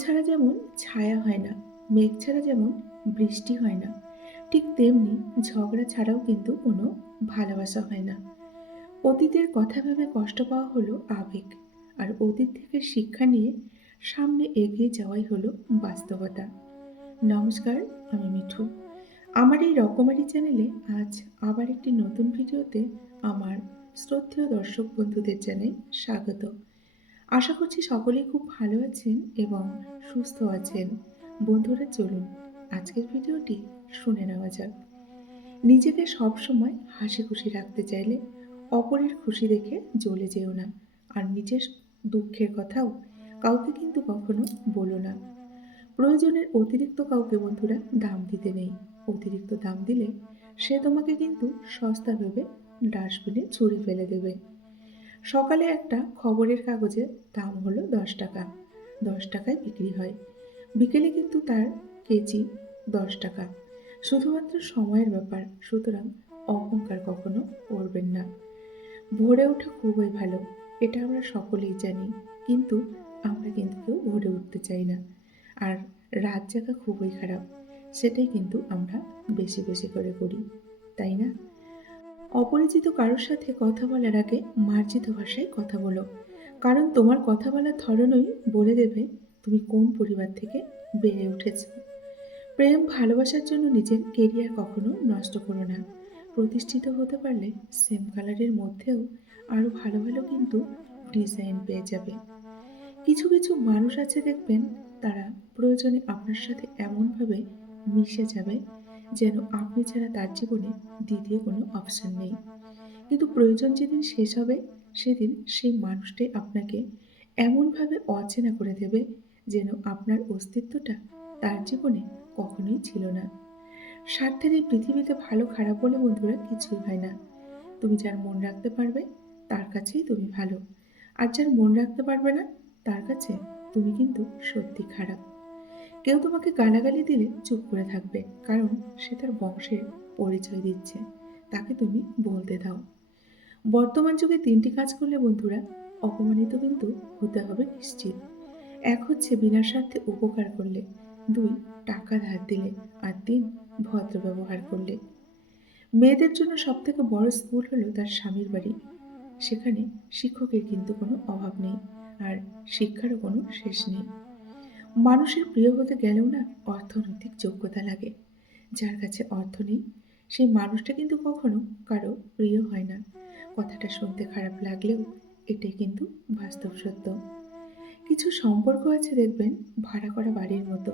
ছাড়া যেমন ছায়া হয় না, মেঘ ছাড়া যেমন বৃষ্টি হয় না, ঠিক তেমনি ঝগড়া ছাড়াও কিন্তু কোনো ভালোবাসা হয় না। অতীতের কথা ভেবে কষ্ট পাওয়া হলো আবেগ, আর অতীত থেকে শিক্ষা নিয়ে সামনে এগিয়ে যাওয়াই হলো বাস্তবতা। নমস্কার, আমি মিঠু। আমার এই রকমারি চ্যানেলে আজ আবার একটি নতুন ভিডিওতে আমার শ্রদ্ধেয় দর্শক বন্ধুদের জানাই স্বাগত। আশা করছি সকলেই খুব ভালো আছেন এবং সুস্থ আছেন। বন্ধুরা, চলুন আজকের ভিডিওটি শুনে নেওয়া যাক। নিজেকে সবসময় হাসি খুশি রাখতে চাইলে অপরের খুশি দেখে জ্বলে যেও না। আর নিজের দুঃখের কথাও কাউকে কিন্তু কখনো বলো না। প্রয়োজনের অতিরিক্ত কাউকে, বন্ধুরা, দাম দিতে নেই। অতিরিক্ত দাম দিলে সে তোমাকে কিন্তু সস্তা ভেবে ডাস্টবিনে ছুঁড়ে ফেলে দেবে। সকালে একটা খবরের কাগজের দাম হলো দশ টাকা। দশ টাকায় বিক্রি হয়। বিকেলে কিন্তু তার কেজি দশ টাকা। শুধুমাত্র সময়ের ব্যাপার, সুতরাং অহংকার কখনো করবেন না। ভোরে ওঠা খুবই ভালো, এটা আমরা সকলেই জানি, কিন্তু আমরা কিন্তু কেউ ভোরে উঠতে চাই না। আর রাত জাগা খুবই খারাপ, সেটাই কিন্তু আমরা বেশি বেশি করে করি, তাই না? অপরিচিত কারোর সাথে কথা বলার আগে মার্জিত ভাষায় কথা বলো। কারণ তোমার কথা বলার ধরনই বলে দেবে তুমি কোন পরিবার থেকে বেড়ে উঠেছ। প্রেম ভালোবাসার জন্য নিজের কেরিয়ার কখনো নষ্ট করো না। প্রতিষ্ঠিত হতে পারলে সেম কালারের মধ্যেও আরও ভালো ভালো কিন্তু ডিজাইন পেয়ে যাবে। কিছু কিছু মানুষ আছে দেখবেন, তারা প্রয়োজনে আপনার সাথে এমনভাবে মিশে যাবে যেন আপনি ছাড়া তার জীবনে দ্বিতীয় কোনো অপশন নেই। কিন্তু প্রয়োজন যেদিন শেষ হবে, সেদিন সেই মানুষটাই আপনাকে এমনভাবে অচেনা করে দেবে যেন আপনার অস্তিত্বটা তার জীবনে কখনোই ছিল না। স্বার্থের এই পৃথিবীতে ভালো খারাপ বলে বন্ধুরা কিছুই হয় না। তুমি যার মন রাখতে পারবে, তার কাছেই তুমি ভালো। আর যার মন রাখতে পারবে না, তার কাছে তুমি কিন্তু সত্যি খারাপ। কেউ তোমাকে গালাগালি দিলে চুপ করে থাকবে, কারণ সে তার বংশের পরিচয় দিচ্ছে। তাকে তুমি বলতে দাও। বর্তমান যুগে তিনটি কাজ করলে, বন্ধুরা, অপমানিত কিন্তু হতে হবে নিশ্চিত। এক হচ্ছে বিনা স্বার্থে উপকার করলে, দুই, টাকা ধার দিলে, আর তিন, ভদ্র ব্যবহার করলে। মেয়েদের জন্য সবথেকে বড় স্কুল হলো তার স্বামীর বাড়ি। সেখানে শিক্ষকের কিন্তু কোনো অভাব নেই, আর শিক্ষারও কোনো শেষ নেই। মানুষের প্রিয় হতে গেলেও না অর্থনৈতিক যোগ্যতা লাগে। যার কাছে অর্থ নেই, সেই মানুষটা কিন্তু কখনো কারও প্রিয় হয় না। কথাটা শুনতে খারাপ লাগলেও এটাই কিন্তু বাস্তব সত্য। কিছু সম্পর্ক আছে দেখবেন ভাড়া করা বাড়ির মতো।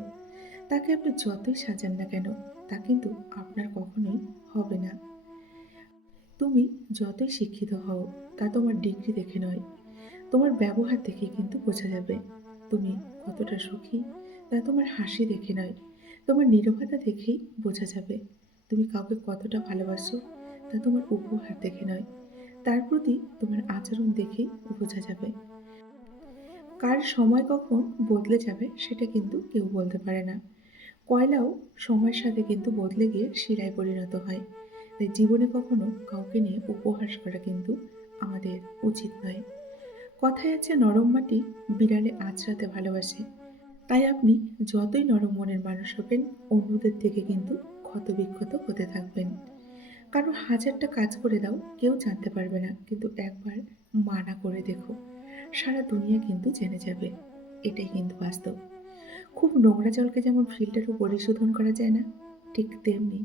তাকে আপনি যতই সাজান না কেন, তা কিন্তু আপনার কখনোই হবে না। তুমি যতই শিক্ষিত হও, তা তোমার ডিগ্রি দেখে নয়, তোমার ব্যবহার দেখে কিন্তু বোঝা যাবে। তুমি কতটা সুখী? তা তোমার হাসি দেখে নয়। তোমার নীরবতা দেখেই বোঝা যাবে। তুমি কাউকে কতটা ভালোবাসো, তা তোমার উপহার দেখে নয়। তার প্রতি তোমার আচরণ দেখেই বোঝা যাবে। কার সময় কখন বদলে যাবে সেটা কিন্তু কেউ বলতে পারে না। কয়লাও সময়ের সাথে কিন্তু বদলে গিয়ে শিলায় পরিণত হয়। তাই জীবনে কখনো কাউকে নিয়ে উপহাস করা কিন্তু আমাদের উচিত নয়। কথায় আছে, নরম মাটি বিড়ালে আঁচড়াতে ভালোবাসে। তাই আপনি যতই নরম মনের মানুষ হবেন, অন্যদের থেকে কিন্তু ক্ষতবিক্ষত হতে থাকবেন। কারণ হাজারটা কাজ করে দাও, কেউ জানতে পারবে না, কিন্তু একবার মানা করে দেখো, সারা দুনিয়া কিন্তু জেনে যাবে। এটাই কিন্তু বাস্তব। খুব নোংরা জলকে যেমন ফিল্টারও পরিশোধন করা যায় না, ঠিক তেমনি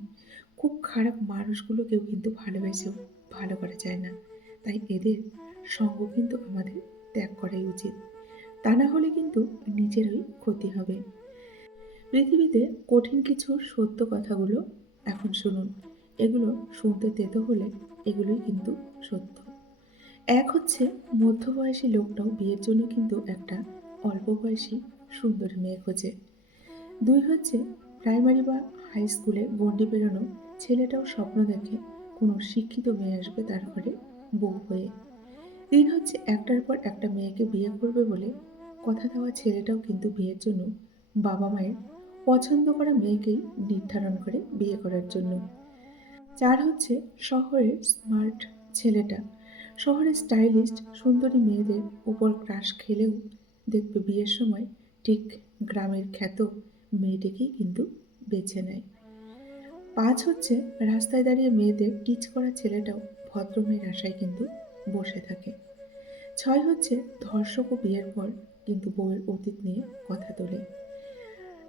খুব খারাপ মানুষগুলোকেও কিন্তু ভালোবেসেও ভালো করা যায় না। তাই এদের সঙ্গ কিন্তু আমাদের ত্যাগ করাই উচিত। তা না হলে কিন্তু নিজেরই ক্ষতি হবে। পৃথিবীতে কঠিন কিছু সত্য কথাগুলো এখন শুনুন। এগুলো শুনতে তেতো হলে এগুলোই কিন্তু সত্য। এক হচ্ছে, মধ্যবয়সী লোকটাও বিয়ের জন্য কিন্তু একটা অল্প বয়সী সুন্দর মেয়ে খোঁজে। দুই হচ্ছে, প্রাইমারি বা হাই স্কুলে গণ্ডি বেরোনো ছেলেটাও স্বপ্ন দেখে কোনো শিক্ষিত মেয়ে আসবে তার ঘরে বউ হয়ে। তিন হচ্ছে একটার পর একটা মেয়েকে বিয়ে করবে বলে কথা দেওয়া ছেলেটাও কিন্তু বিয়ের জন্য বাবা মায়ের পছন্দ করা মেয়েকেই নির্ধারণ করে বিয়ে করার জন্য। চার হচ্ছে শহরের স্মার্ট ছেলেটা। শহরের স্টাইলিস্ট সুন্দরী মেয়েদের উপর ক্রাশ খেলেও দেখবে বিয়ের সময় ঠিক গ্রামের খ্যাত মেয়েটিকেই কিন্তু বেছে নেয়। পাঁচ হচ্ছে রাস্তায় দাঁড়িয়ে মেয়েদের টিচ করা ছেলেটাও ভদ্রমেয়ের আশায় কিন্তু বসে থাকে। ছয় হচ্ছে ধর্ষক ও বিয়ের পর কিন্তু বউয়ের অতীত নিয়ে কথা তোলে।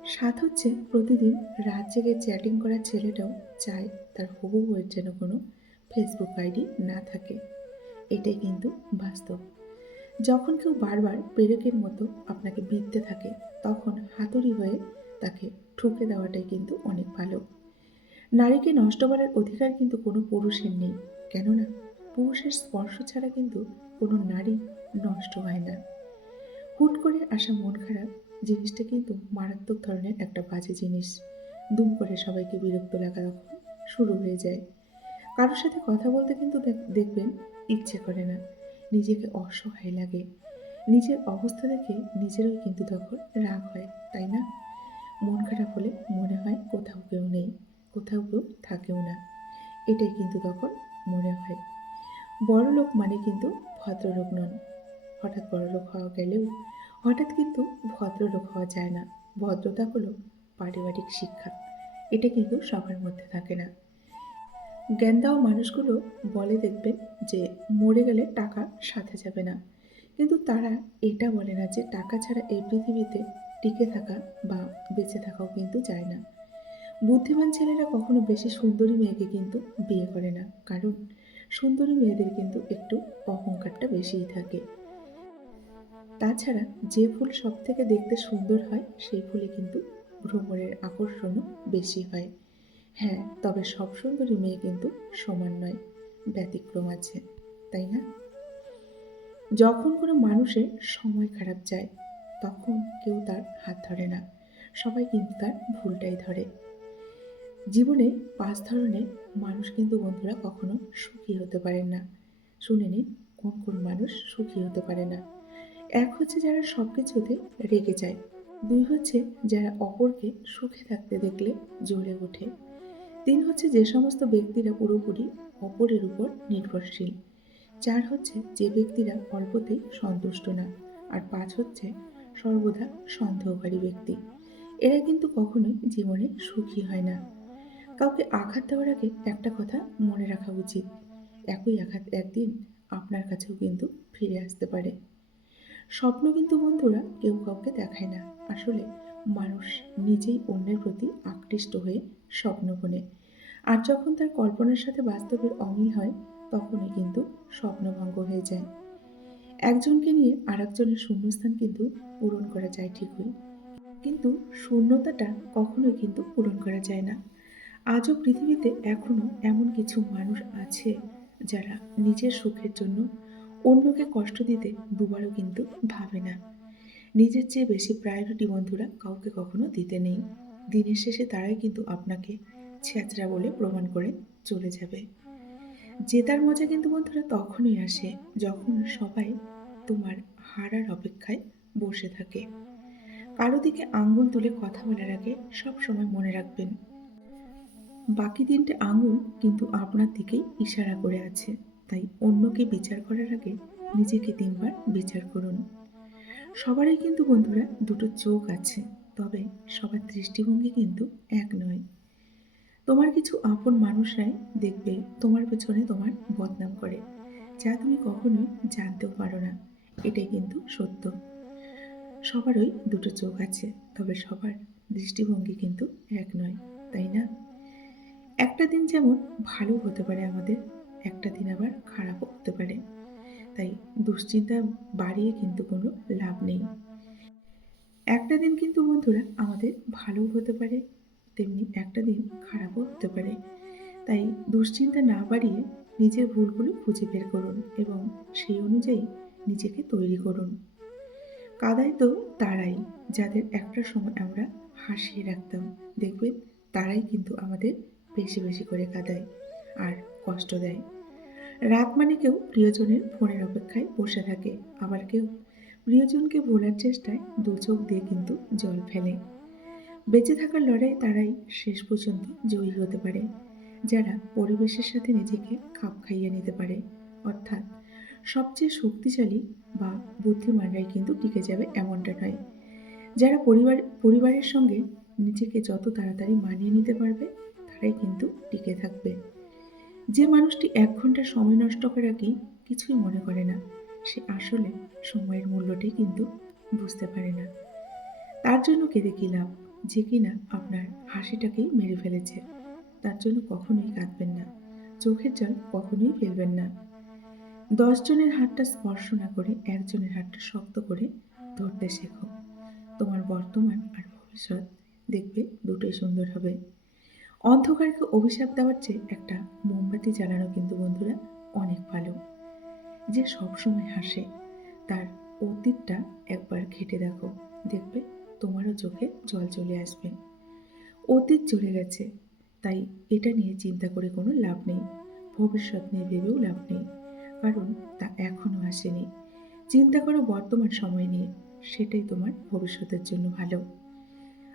সাত হচ্ছে প্রতিদিন রাত জেগে চ্যাটিং করা ছেলেটাও চায় তার হবু বউয়ের যেন কোনো ফেসবুক আইডি না থাকে। এটাই কিন্তু বাস্তব। যখন কেউ বারবার পেরেকের মতো আপনাকে বিঁধতে থাকে, তখন হাতুড়ি হয়ে তাকে ঠুকে দেওয়াটাই কিন্তু অনেক ভালো। নারীকে নষ্ট করার অধিকার কিন্তু কোনো পুরুষের নেই, কেননা পুরুষের স্পর্শ ছাড়া কিন্তু কোনো নারী নষ্ট হয় না। হুট করে আসা মন খারাপ জিনিসটা কিন্তু মারাত্মক ধরনের একটা বাজে জিনিস। দুম করে সবাইকে বিরক্ত লাগা তখন শুরু হয়ে যায়। কারোর সাথে কথা বলতে কিন্তু দেখ- দেখবেন ইচ্ছে করে না। নিজেকে অসহায় লাগে। নিজের অবস্থা দেখে নিজেরও কিন্তু তখন রাগ হয়, তাই না? মন খারাপ হলে মনে হয় কোথাও কেউ নেই, কোথাও কেউ থাকেও না। এটাই কিন্তু তখন মনে হয়। বড় লোক মানে কিন্তু ভদ্রলোক নন। হঠাৎ বড় লোক হওয়া গেলেও, হঠাৎ কিন্তু ভদ্রলোক হওয়া যায় না। ভদ্রতা হলো পারিবারিক শিক্ষা। এটা কিন্তু সবার মধ্যে থাকে না। জ্ঞান দেওয়া মানুষগুলো বলে দেখবেন যে, মরে গেলে টাকা সাথে যাবে না। কিন্তু তারা এটা বলে না যে, টাকা ছাড়া এই পৃথিবীতে টিকে থাকা বা বেঁচে থাকাও কিন্তু যায় না। বুদ্ধিমান ছেলেরা কখনো বেশি সুন্দরী মেয়েকে কিন্তু বিয়ে করে না। কারণ সুন্দরী মেয়েদের কিন্তু একটু অহংকারটা বেশিই থাকে। তাছাড়া যে ফুল সব থেকে দেখতে সুন্দর হয়, সেই ফুলে কিন্তু ভ্রমণের আকর্ষণও বেশি হয়। হ্যাঁ তবে সব সুন্দরী মেয়ে কিন্তু সমান নয়, ব্যতিক্রম আছে, তাই না? যখন কোনো মানুষের সময় খারাপ যায়, তখন কেউ তার হাত ধরে না। সবাই কিন্তু তার ভুলটাই ধরে। জীবনে পাঁচ ধরনের মানুষ কিন্তু বন্ধুরা কখনো সুখী হতে পারেন না। শুনে নিন কোন কোন মানুষ সুখী হতে পারে না। এক হচ্ছে যারা সব কিছুতে রেগে যায়। দুই হচ্ছে যারা অপরকে সুখে থাকতে দেখলে জ্বলে ওঠে। তিন হচ্ছে যে সমস্ত ব্যক্তিরা পুরোপুরি অপরের উপর নির্ভরশীল। চার হচ্ছে যে ব্যক্তিরা অল্পতেই সন্তুষ্ট না। আর পাঁচ হচ্ছে সর্বদা সন্দেহকারী ব্যক্তি। এরা কিন্তু কখনোই জীবনে সুখী হয় না। কাউকে আঘাত দেওয়ার আগে একটা কথা মনে রাখা উচিত। একই আঘাত একদিন আপনার কাছেও কিন্তু ফিরে আসতে পারে। স্বপ্ন কিন্তু বন্ধুরা কেউ কাউকে দেখায় না। আসলে মানুষ নিজেই অন্যের প্রতি আকৃষ্ট হয়ে স্বপ্ন বোনে আর যখন তার কল্পনার সাথে বাস্তবের অমিল হয়, তখনই কিন্তু স্বপ্নভঙ্গ হয়ে যায়। একজনকে নিয়ে আরেকজনের শূন্যস্থান কিন্তু পূরণ করা যায় ঠিকই। কিন্তু শূন্যতাটা কখনোই কিন্তু পূরণ করা যায় না। আজও পৃথিবীতে এখনও এমন কিছু মানুষ আছে যারা নিজের সুখের জন্য অন্যকে কষ্ট দিতে দুবারও কিন্তু ভাবে না। নিজের চেয়ে বেশি প্রায়োরিটি বন্ধুরা কাউকে কখনো দিতে নেই। দিনের শেষে তারাই কিন্তু আপনাকে ছ্যাঁচড়া বলে প্রমাণ করে চলে যাবে। জেতার মজা কিন্তু বন্ধুরা তখনই আসে যখন সবাই তোমার হারার অপেক্ষায় বসে থাকে। কারও দিকে আঙ্গুল তুলে কথা বলার আগে সব সময় মনে রাখবেন বাকি তিনটে আঙুল কিন্তু আপনার দিকেই ইশারা করে আছে, তাই অন্যকে বিচার করার আগে নিজেকে তিনবার বিচার করুন। সবারই কিন্তু বন্ধুরা দুটো চোখ আছে, তবে সবার দৃষ্টিভঙ্গি কিন্তু এক নয়। তোমার কিছু আপন মানুষরাই দেখবে তোমার পেছনে তোমার বদনাম করে, যা তুমি কখনোই জানতেও পারো না। এটাই কিন্তু সত্য। সবারই দুটো চোখ আছে, তবে সবার দৃষ্টিভঙ্গি কিন্তু এক নয়, তাই না? একটা দিন যেমন ভালো হতে পারে আমাদের, একটা দিন আবার খারাপও হতে পারে। তাই দুশ্চিন্তা বাড়িয়ে কিন্তু কোনো লাভ নেই। একটা দিন কিন্তু বন্ধুরা আমাদের ভালোও হতে পারে, তেমনি একটা দিন খারাপও হতে পারে। তাই দুশ্চিন্তা না বাড়িয়ে নিজের ভুলগুলো খুঁজে বের করুন এবং সেই অনুযায়ী নিজেকে তৈরি করুন। কাদায় তো তারাই, যাদের একটা সময় আমরা হাসিয়ে রাখতাম। দেখবেন তারাই কিন্তু আমাদের বেশি বেশি করে কাঁদায় আর কষ্ট দেয়। রাত মানে কেউ প্রিয়জনের ফোনের অপেক্ষায় বসে থাকে, আবার কেউ প্রিয়জনকে ভোলার চেষ্টায় দু চোখ দিয়ে কিন্তু জল ফেলে। বেঁচে থাকার লড়াই তারাই শেষ পর্যন্ত জয়ী হতে পারে, যারা পরিবেশের সাথে নিজেকে খাপ খাইয়ে নিতে পারে। অর্থাৎ সবচেয়ে শক্তিশালী বা বুদ্ধিমানরাই কিন্তু টিকে যাবে এমনটা নয়। যারা পরিবার, পরিবারের সঙ্গে নিজেকে যত তাড়াতাড়ি মানিয়ে নিতে পারবে তারাই কিন্তু টিকে থাকবে। যে মানুষটি এক ঘণ্টা সময় নষ্ট করাকেই কিছুই মনে করে না। সে আসলে সময়ের মূল্যটাই কিন্তু বুঝতে পারে না। তার জন্য কেঁদে কি লাভ? যে কিনা আপনার হাসিটাকেই মেরে ফেলেছে। তার জন্য কখনোই কাঁদবেন না। চোখের জল কখনোই ফেলবেন না। দশজনের হাতটা স্পর্শ না করে একজনের হাতটা শক্ত করে ধরতে শেখো। তোমার বর্তমান আর ভবিষ্যৎ দেখবে দুটোই সুন্দর হবে। অন্ধকারকে অভিশাপ দেওয়ার চেয়ে একটা মোমবাতি জ্বালানো কিন্তু বন্ধুরা অনেক ভালো। যে সবসময় হাসে, তার অতীতটা একবার ঘেটে দেখো। দেখবে তোমারও চোখে জল চলে আসবে। অতীত চলে গেছে, তাই এটা নিয়ে চিন্তা করে কোনো লাভ নেই। ভবিষ্যৎ নিয়ে ভেবেও লাভ নেই, কারণ তা এখনও আসেনি। চিন্তা করো বর্তমান সময় নিয়ে, সেটাই তোমার ভবিষ্যতের জন্য ভালো।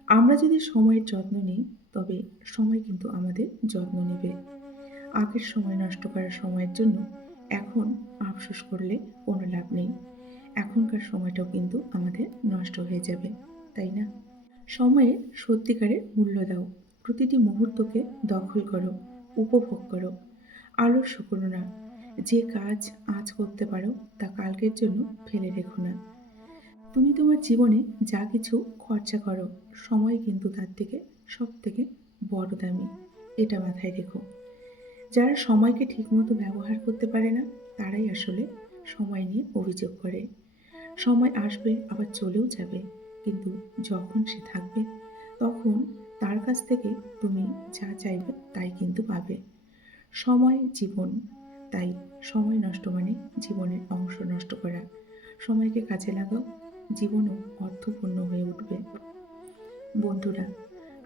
আমরা যদি সময়ের যত্ন নিই তবে সময় কিন্তু আমাদের যত্ন নেবে। আগের সময় নষ্ট করার সময়ের জন্য এখন আফসোস করলে কোনো লাভ নেই। এখনকার সময়টাও কিন্তু আমাদের নষ্ট হয়ে যাবে, তাই না? সময়ে সত্যিকারের মূল্য দাও, প্রতিটি মুহূর্তকে দখল করো, উপভোগ করো, আলস্য করো না। যে কাজ আজ করতে পারো, তা কালকের জন্য ফেলে রেখো না। তুমি তোমার জীবনে যা কিছু খরচা করো, সময় কিন্তু তার থেকে সব থেকে বড় দামি, এটা মাথায় রেখো। যারা সময়কে ঠিকমতো ব্যবহার করতে পারে না, তারাই আসলে সময় নিয়ে অভিযোগ করে। সময় আসবে, আবার চলেও যাবে, কিন্তু যখন সে থাকবে, তখন তার কাছ থেকে তুমি যা চাইবে তাই কিন্তু পাবে। সময় জীবন, তাই সময় নষ্ট মানে জীবনের অংশ নষ্ট করা। সময়কে কাজে লাগাও, জীবনও অর্থপূর্ণ হয়ে উঠবে। বন্ধুরা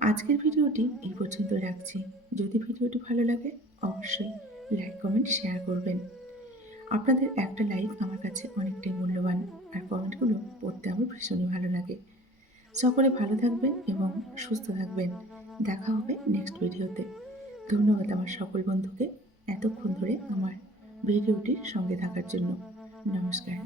আজকের ভিডিওটি এই পর্যন্ত রাখছি। যদি ভিডিওটি ভালো লাগে, অবশ্যই লাইক কমেন্ট শেয়ার করবেন। আপনাদের একটা লাইক আমার কাছে অনেকটাই মূল্যবান আর কমেন্টগুলো পড়তে আমার ভীষণই ভালো লাগে। সকলে ভালো থাকবেন এবং সুস্থ থাকবেন। দেখা হবে নেক্সট ভিডিওতে ধন্যবাদ আমার সকল বন্ধুকে এতক্ষণ ধরে আমার ভিডিওটির সঙ্গে থাকার জন্য। নমস্কার।